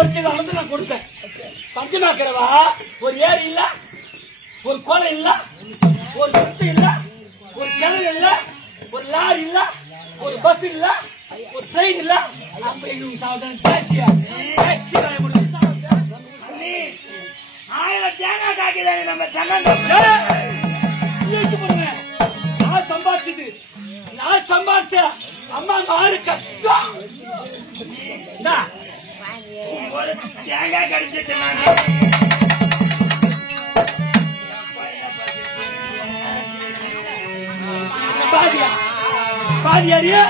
நான் கொடுத்தேன். பஞ்சமாக்கிறவா ஒரு ஏரி இல்ல, ஒரு கோலை இல்ல, ஒரு பத்து இல்ல, ஒரு கிணறு இல்ல, ஒரு லாரி இல்ல, ஒரு பஸ் இல்ல, ஒரு ட்ரெயின் இல்ல. அப்படி பேசியா 1000 தேங்காய் காய்க்கல நம்ம நான் சம்பாதிச்சது, நான் சம்பாதிச்ச அம்மா மாறு கஷ்டம். தேங்காய் கிடைச்சிட்டு பாதியா பாதியாரியா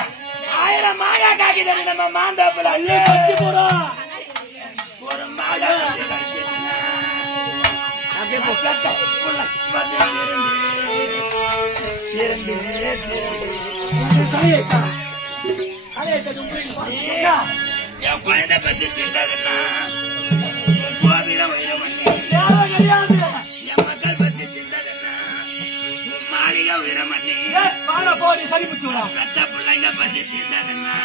1000 மாங்காய் காய்க்குது நம்ம மாந்தாப்புல கட்டி போடும். ஒரு மாங்காய் என் பையனை பத்தி திண்டதுன்னா கோவில கிடையாது. என் மக்கள் பத்தி திண்டதுன்னா மாளிகை வீரமணி போடி சரி பிடிச்சு பெத்த பிள்ளைங்க பத்தி திண்டதுன்னா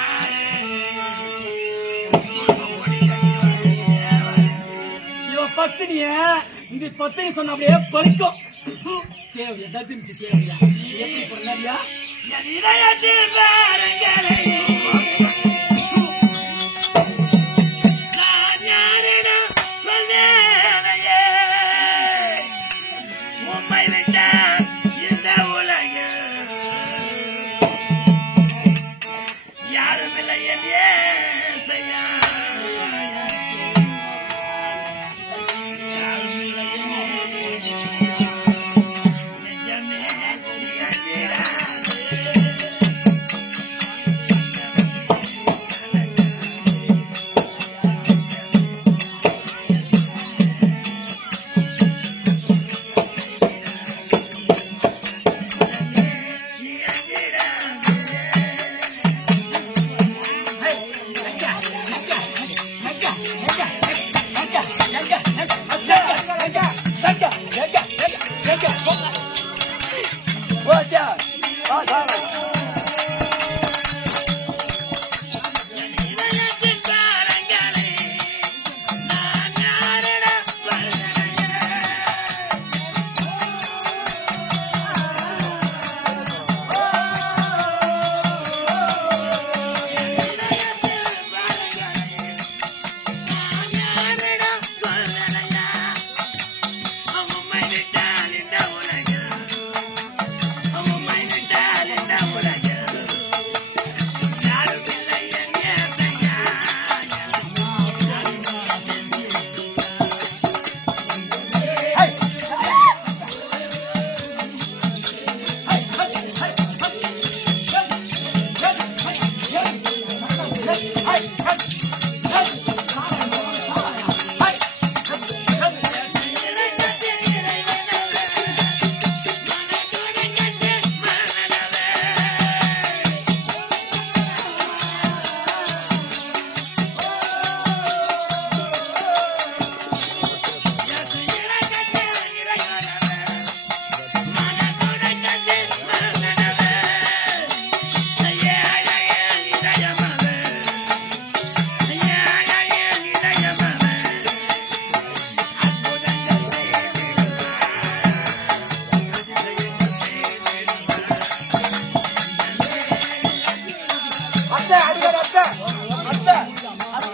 பத்தினிய இந்த பத்தினி சொன்ன அப்படியே பறிக்கும். தேவையா தத்திமிச்சு தேவையா எப்படி பண்ணாரியா இதயத்தில்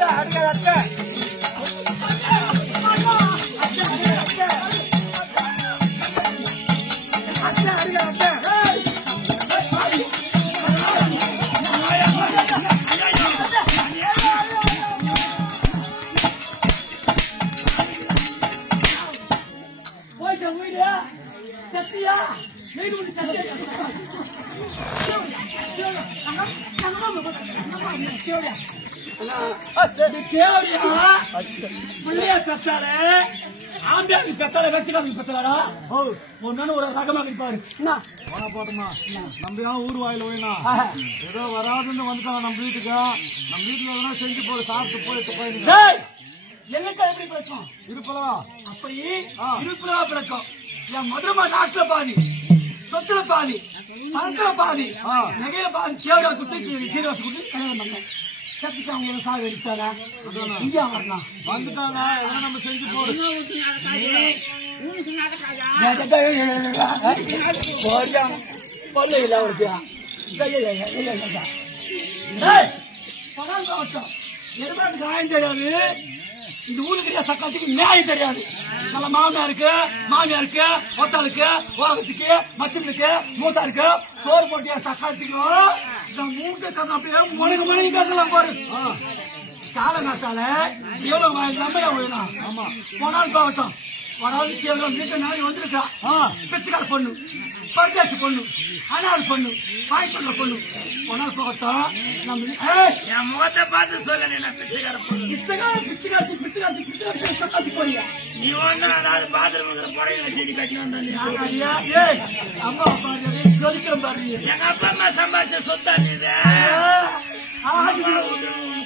பாருங்களே பிள்ளைய பெற்றாலே ஆம்பியாருக்கு பெத்தால வச்சுக்காம பெத்தலாடா ஒன்னு ஒரு ரகமா இருப்பாரு போட்டோமா நம்ம ஊர் வாயில போயினா ஏதோ வராதுன்னு வந்துட்டாங்க நம்ம வீட்டுக்கு. நம்ம வீட்டுல எதனா செஞ்சு போய் சாப்பிட்டு போயிட்டு போயிருங்க. எங்கக்கா எப்படி பிறக்கும் இருப்பலா அப்படி இருப்பலா பிறக்கும். என் மதுரமா நாட்டுல பாதி, சொத்துல பாதி, பணத்துல பாதி, நகையில பாதி, கேவடா குத்து சீனிவாச குத்து கல்யாணம் பண்ணேன். செத்துட்டு அவங்க சாக அடித்தாங்க இங்கே வரலாம் வந்துட்டாங்க எதனா நம்ம செஞ்சு போடு பொல்ல இல்லை அவருக்கு எருமாட்டுக்கு ஆயம் தெரியாது இந்த ஊருக்கு சக்காத்துக்கு நியாயம் தெரியாது நல்ல மாமியாருக்கு ஒத்தாளுக்கு ஓரத்துக்கு மச்சனுக்கு மூத்தாருக்கு சோறு போட்டியா சக்காத்துக்கும் இந்த மூட்டை கதை அப்படியே மணிக்கு பேசலாம் பாரு காலங்காத்தால எவ்வளவு நம்பையா வேணும் ஆமா போனாலும் போகட்டும் வீட்டு நாளை வந்திருக்கா பிச்சைக்கார பொண்ணு பரதேசி பொண்ணு அனாள் பொண்ணு பாய்ச்சொல்ல பொண்ணு போனால் போகட்டும் நம்ம என் முகத்தை பார்த்து சொல்ல பிச்சைக்கார பொண்ணு பிச்சைக்காசி போறியா நீ ஒண்ணு அதாவது பாத்ரூம் புடவை செடி கட்டணும் அம்மா பாரு ஜொலிக்கிறோம் பாரு எங்க அப்பா அம்மா சம்பாதிச்ச சொத்தா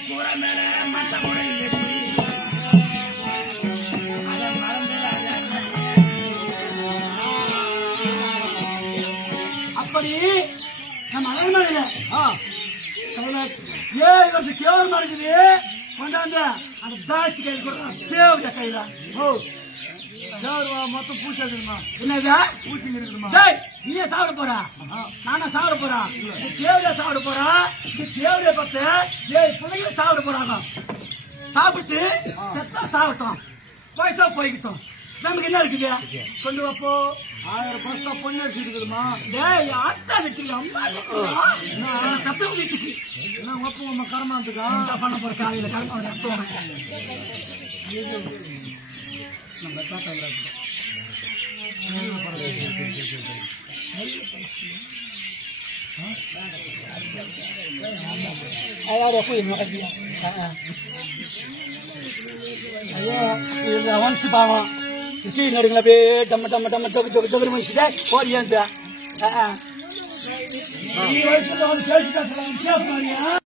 பூரா மேல மத்த கூட அப்படி நம்ம அரண்மனையில 7 வருஷம் கேவலமா இருக்குது கொண்டாந்து அந்த தாசி கையில் கொடுறான் தேவையா கையில மொத்தம் பூச்சி இருக்குமா என்னதா பூச்சி இருக்குமா நீயே சாப்பிட போறா நானா சாப்பிட போறா தேவையா சாப்பிட போறா தேவையா பார்த்து 7 பிள்ளைங்க சாப்பிட போறாங்க சாப்பிட்டு செத்தா சாப்பிட்டோம் பைசா போய்கிட்டோம் நமக்கு என்ன இருக்குது கொண்டு வாப்போ 1000 பஸ்தா பொண்ணு அரிசி இருக்குதுமா அத்தா வீட்டுக்கு அம்மா சத்த வீட்டுக்கு என்ன ஒப்பம் நம்ம கரமாந்துக்கா பண்ண போற காலையில கரமா அர்த்தம் ஒன்ஸ் பாவம் கீழே நடுங்களா அப்படியே டம்ம டம்ம டம்ம ஜொகு முடிச்சுட்டா ஓடியாந்து வயசுல வந்து பேசி பேசலாம்